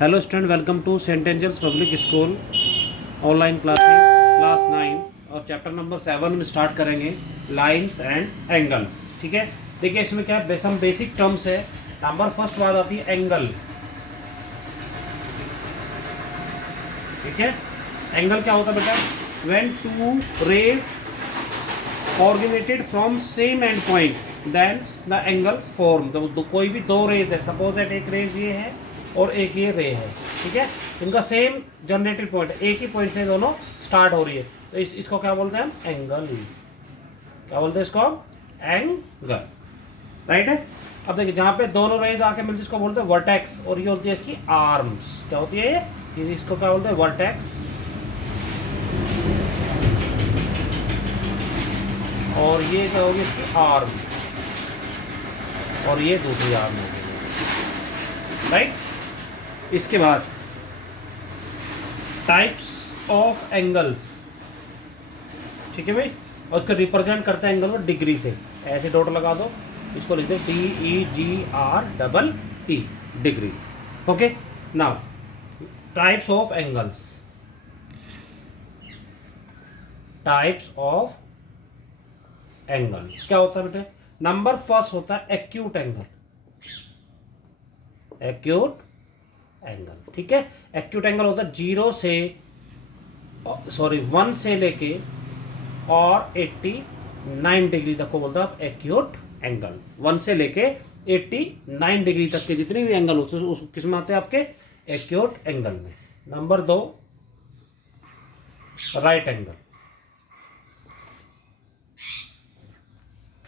Hello student, welcome to Saint Angels Public School online classes class 9 और chapter number 7 में start करेंगे lines and angles. ठीक है, देखिए इसमें क्या है, सम बेसिक टर्म्स है। नंबर फर्स्ट बात आती है एंगल। ठीक है, एंगल क्या होता है बेटा? When two rays originated from same end point then the angle form. तो कोई भी दो रेज है, सपोज दैट एक रेज ये है और एक ये रे है। ठीक है, इनका सेम जनरेटेड पॉइंट, एक ही पॉइंट से दोनों स्टार्ट हो रही है, तो इसको क्या बोलते हैं हम? एंगल। क्या बोलते हैं इसको? एंगल। राइट है। अब देखिए जहाँ पे दोनों रेज आके मिलती है इसको बोलते हैं वर्टेक्स, और ये होती है इसकी आर्म्स। क्या होती है ये? इसको क्या बोलते हैं? वर्टेक्स। और ये क्या होगी? इसकी आर्म, और ये दूसरी आर्म होगी। राइट। इसके बाद टाइप्स ऑफ एंगल्स। ठीक है भाई, और उसको रिप्रेजेंट करते हैं एंगल को डिग्री से। ऐसे डॉट लगा दो, इसको लिख दे DEGREE, degree. Okay, now types of angles. Types of angles क्या होता है बेटे? नंबर फर्स्ट होता है एक्यूट एंगल। एक्यूट एंगल, ठीक है। एक्यूट एंगल होता है 1 से लेके और 89 डिग्री तक को बोलता है एक्यूट एंगल। 1 से लेके 89 डिग्री तक के जितने भी एंगल होते हैं उस किस में आते हैं? आपके एक्यूट एंगल में। Number 2 right angle.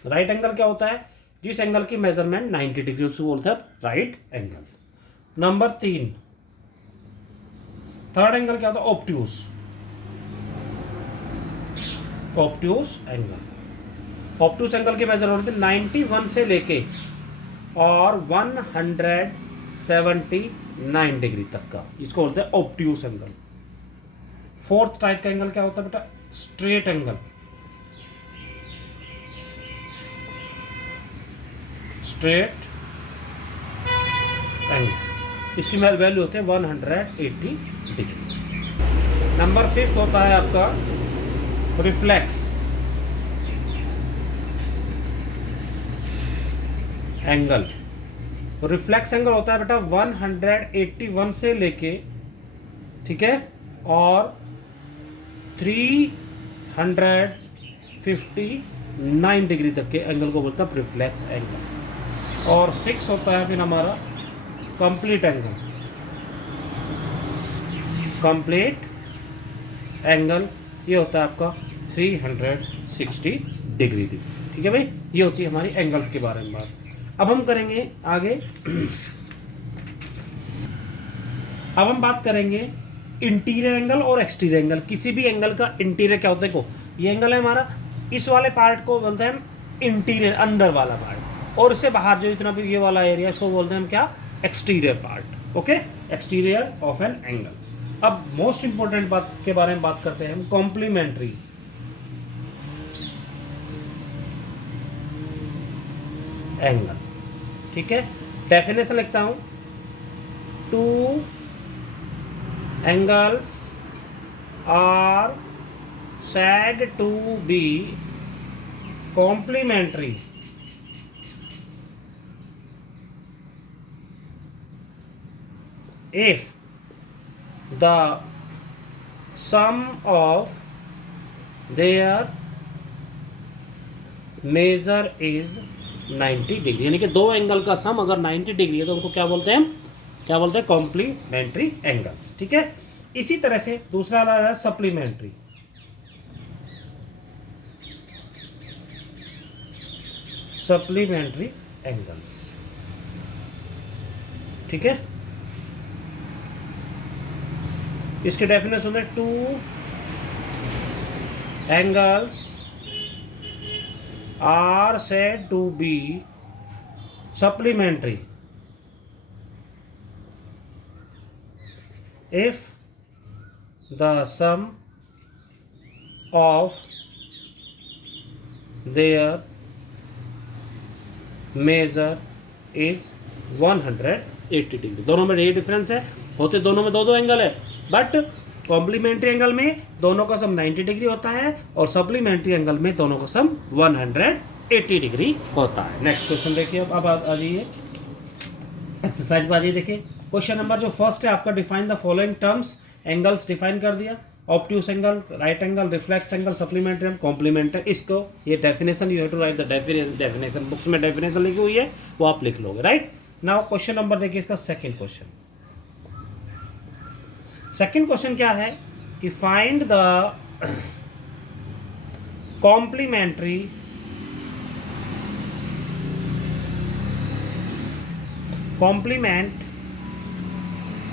Right angle क्या होता है? जिस एंगल की मेजरमेंट 90 डिग्री, उसको बोलते हैं right angle. Number 3 third angle क्या होता है? Obtuse. Obtuse angle. Obtuse angle की मेजरमेंट होती है 91 से लेके और 179 डिग्री तक का, इसको बोलते हैं ऑब्ट्यूज एंगल। फोर्थ टाइप का एंगल क्या होता है बेटा? Straight angle. स्ट्रेट एंगल, इसकी वैल्यू होती है 180 डिग्री। नंबर 5 होता है आपका रिफ्लेक्स एंगल। रिफ्लेक्स एंगल होता है बेटा 181 से लेके, ठीक है, और 359 डिग्री तक के एंगल को बोलता है रिफ्लेक्स एंगल। और 6 होता है फिर हमारा कंप्लीट एंगल। कंप्लीट एंगल ये होता है आपका 360 डिग्री। ठीक है भाई, ये होती है हमारी एंगल्स के बारे में बात। अब हम करेंगे आगे। अब हम बात करेंगे इंटीरियर एंगल और एक्सटीरियर एंगल। किसी भी एंगल का इंटीरियर क्या होता है? को ये एंगल है हमारा, इस वाले पार्ट को बोलते हैं हम इंटीरियर, अंदर वाला पार्ट, और इससे बाहर जो इतना भी ये वाला एरिया, इसको बोलते हैं हम क्या? Exterior part. Okay, exterior of an angle. अब मोस्ट इंपॉर्टेंट बात के बारे में बात करते हैं हम, कॉम्प्लीमेंट्री एंगल। ठीक है, डेफिनेशन लिखता हूं, two angles are said to be complementary if the sum of their measure is 90 degree. यानी कि दो एंगल का सम अगर 90 डिग्री है तो उनको क्या बोलते हैं हम? क्या बोलते हैं? Complementary angles. ठीक है, इसी तरह से दूसरा वाला है सप्लीमेंट्री। Supplementary angles. ठीक है, इसके डेफिनेशन है, two angles are said to be supplementary if the sum of their measure is 180 degree. दोनों में ये डिफरेंस है, होते दोनों में दो दो एंगल है, बट कॉम्प्लीमेंट्री एंगल में दोनों का सम 90 डिग्री होता है और सप्लीमेंट्री एंगल में दोनों का सम 180 डिग्री होता है। नेक्स्ट क्वेश्चन देखिए, अब आ जाइए एक्सरसाइज पर आ जाइए। देखिए क्वेश्चन नंबर जो फर्स्ट है आपका, define the following terms. Angles define कर दिया, obtuse angle, right angle, reflex angle, supplementary angle, complementary. इसको ये definition you have to write the definition, books में डेफिनेशन लिखी हुई है वो आप लिख लोगे, राइट। नाउ क्वेश्चन नंबर देखिए इसका सेकंड क्वेश्चन। सेकंड क्वेश्चन क्या है कि find the complementary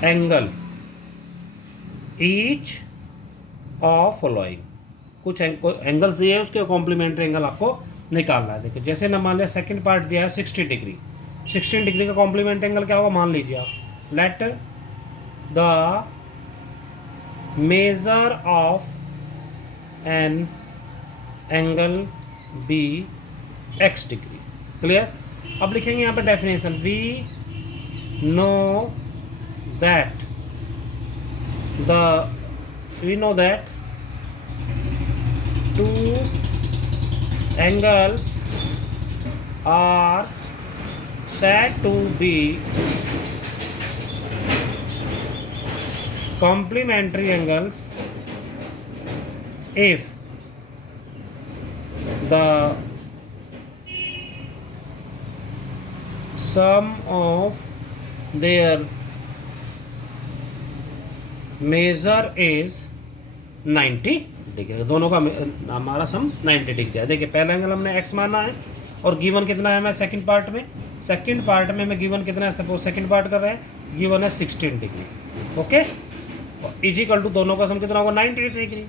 angle each of following. कुछ एंगल्स दिए हैं, उसके कॉम्प्लीमेंट्री एंगल आपको निकालना है। देखिए जैसे ना मान लिया सेकंड पार्ट दिया है 60 डिग्री, 16 डिग्री का कॉम्प्लीमेंट एंगल क्या होगा मान लीजिए आप। Let the measure of an angle be x degree. Clear. अब लिखेंगे यहाँ पे डेफिनेशन, we know that two angles are said to be complementary angles if the sum of their measure is 90 degree. दोनों का हमारा सम 90 डिग्री है। देखिए पहला एंगल हमने x माना है और गिवन कितना है मैं सेकंड पार्ट में, मैं गिवन कितना है, सपोज सेकंड पार्ट कर रहे हैं, गिवन है 16 degree. Okay, is equal to दोनों का सम कितना होगा 90 डिग्री,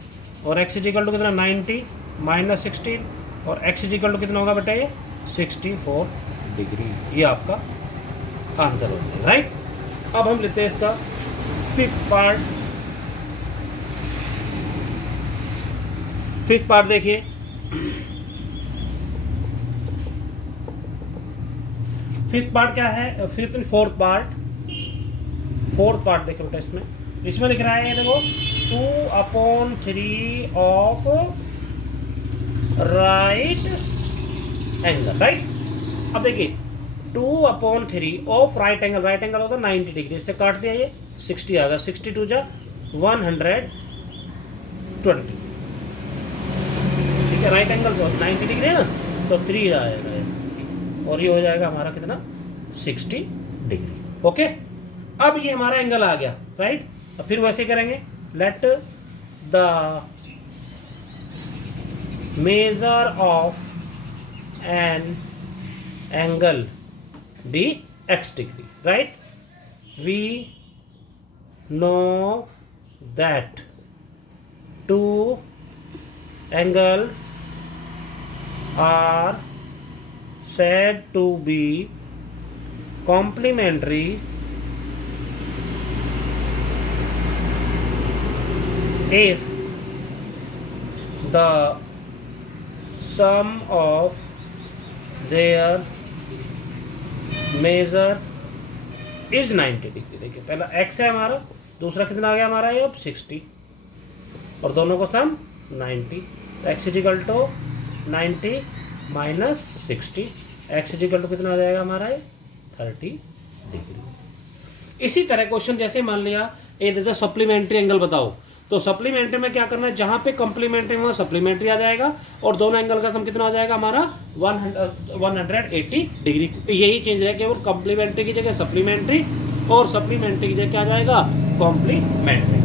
और x इज इक्वल टू कितना 90 माइनस 16, और x इज इक्वल टू कितना होगा बेटा ये 64 डिग्री। ये आपका आंसर हो जाएगा, राइट। अब हम लेते हैं इसका फिफ्थ पार्ट देखिए। फिफ्थ पार्ट क्या है, फोर्थ पार्ट देखो बेटा, इसमें लिख रहा है देखो 2/3 ऑफ राइट एंगल, राइट। अब देखिए 2/3 ऑफ राइट एंगल होता है 90 डिग्री, इससे काट दिया ये 60 आ गया, 62 जा 120। ठीक है, राइट एंगल 90 डिग्री है ना, तो 3 आएगा और ये हो जाएगा हमारा कितना 60 डिग्री। ओके, अब ये हमारा एंगल आ गया, राइट। अब फिर वैसे करेंगे, let the measure of an angle be x degree, right. We know that two angles are said to be complementary if the sum of their measure is 90 degree. देखिए पहला x है हमारा, दूसरा कितना आ गया हमारा ये अब 60, और दोनों को sum 90, x equal to 90 minus 60, x equal to कितना आ जाएगा हमारा ये 30 डिग्री। इसी तरह क्वेश्चन जैसे मान लिया ये देता सप्लीमेंट्री एंगल बताओ, तो सप्लीमेंट्री में क्या करना है, जहाँ पे कम्प्लीमेंट्री वहाँ सप्लीमेंट्री आ जाएगा, और दोनों एंगल का सम कितना आ जाएगा हमारा 180 डिग्री। यही चेंज है केवल कम्प्लीमेंट्री की जगह सप्लीमेंट्री, और सप्लीमेंट्री की जगह क्या आ जाएगा कॉम्प्लीमेंट्री।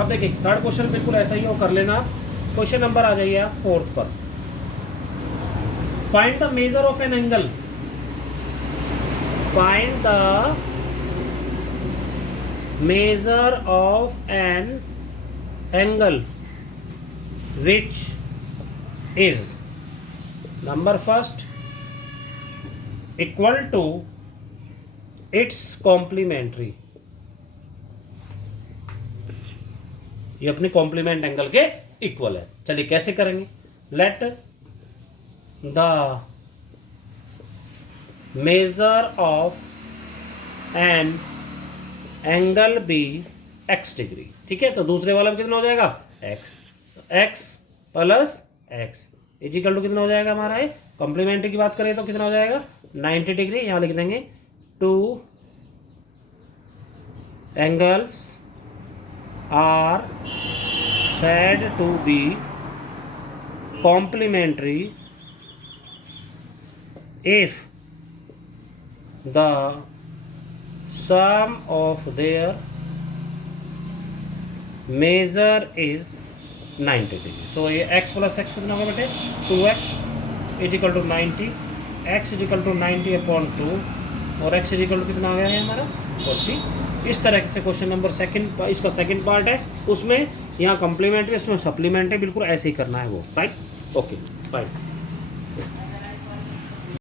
अब देखिए थर्ड क्वेश्चन बिल्कुल ऐसा ही हो, कर लेना। क्वेश्चन नंबर आ जाइए आप फोर्थ पर, find the measure of an angle, find the measure of an angle which is number first equal to its complementary. ये अपने कॉम्प्लीमेंट एंगल के इक्वल है। चलिए कैसे करेंगे, let the measure of an angle be x degree, ठीक है। तो दूसरे वाला कितना हो जाएगा x, x plus x equal to कितना हो जाएगा हमारा है, कॉम्प्लीमेंट्री की बात करें तो कितना हो जाएगा 90 डिग्री। यहाँ लिख देंगे two angles are said to be complementary if the sum of their measure is 90 degree. So ये x प्लस एक्स कितना होगा बेटे 2x is equal to 90, x is equal to 90 upon 2 और x इज इक्वल टू कितना आ गया है हमारा 40। इस तरह से क्वेश्चन नंबर सेकंड, इसका सेकंड पार्ट है, उसमें यहाँ कम्प्लीमेंट्री, उसमें सप्लीमेंट्री, बिल्कुल ऐसे ही करना है वो, राइट। Okay fine.